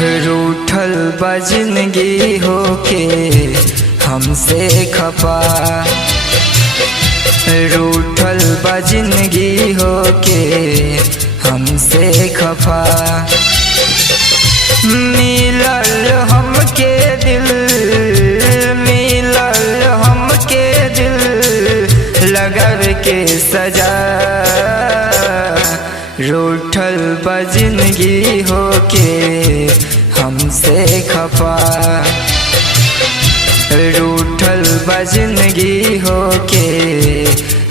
रूठल बा जिंदगी होके हमसे खफा, रूठल बा जिंदगी होके हमसे खफा। मिलल हमके दिल, मिलल हमके दिल लगाव के सजा, रूठल बा जिंदगी होके हमसे खफा, रूठल बा जिंदगी होके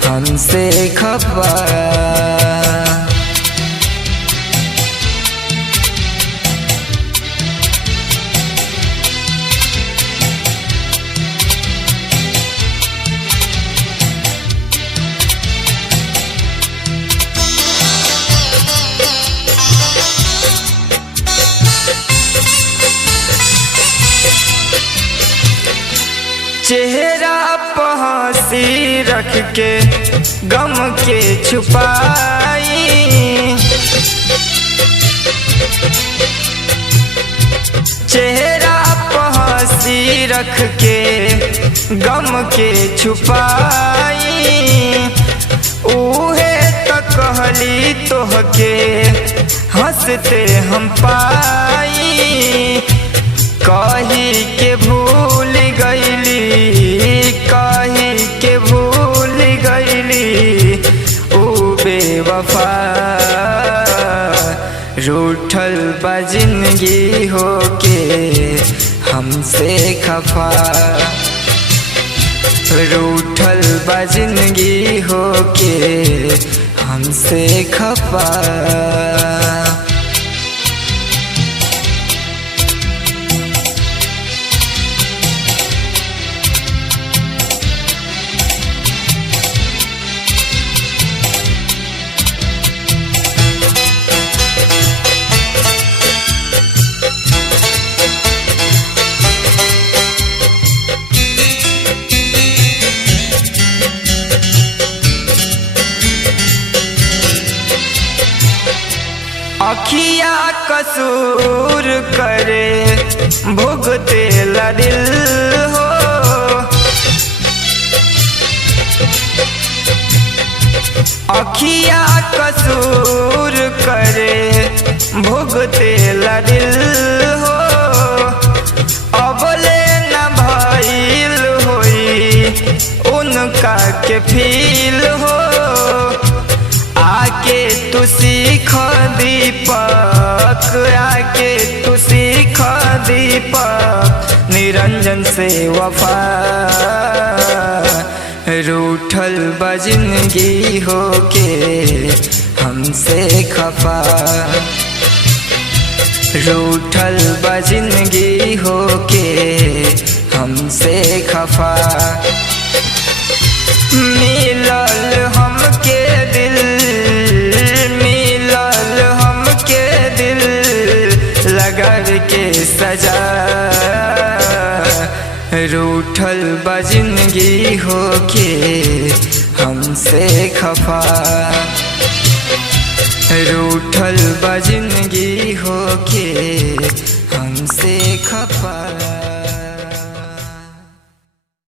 हमसे खफा। चेहरा पर हंसी रख के गम के छुपाई, चेहरा पर हंसी रख के गम के छुपाई। उहे तो कहली तोहके हंसते हम पाई, कही के भूल गईली, कही के भूल गईली ओ बेवफा। रूठल बा जिंदगी होके हमसे खफा, रूठल बा जिंदगी होके हमसे खफा। अखिया कसूर करे भुगते ला दिल हो, अखिया कसूर करे भुगते ला दिल हो। अबले न भइल होई उनका के फील हो, आके तू सीख दीपक, आके तू सीख दीपक निरंजन से वफा। रूठल बा जिंदगी होके हमसे खफा, रूठल बा जिंदगी होके हमसे खफा। मिलल हमके दिल, मिलल हमके दिल लगाव के सजा, रूठल बा जिंदगी होके हमसे खफा, रूठल बा जिंदगी होके हमसे खफा।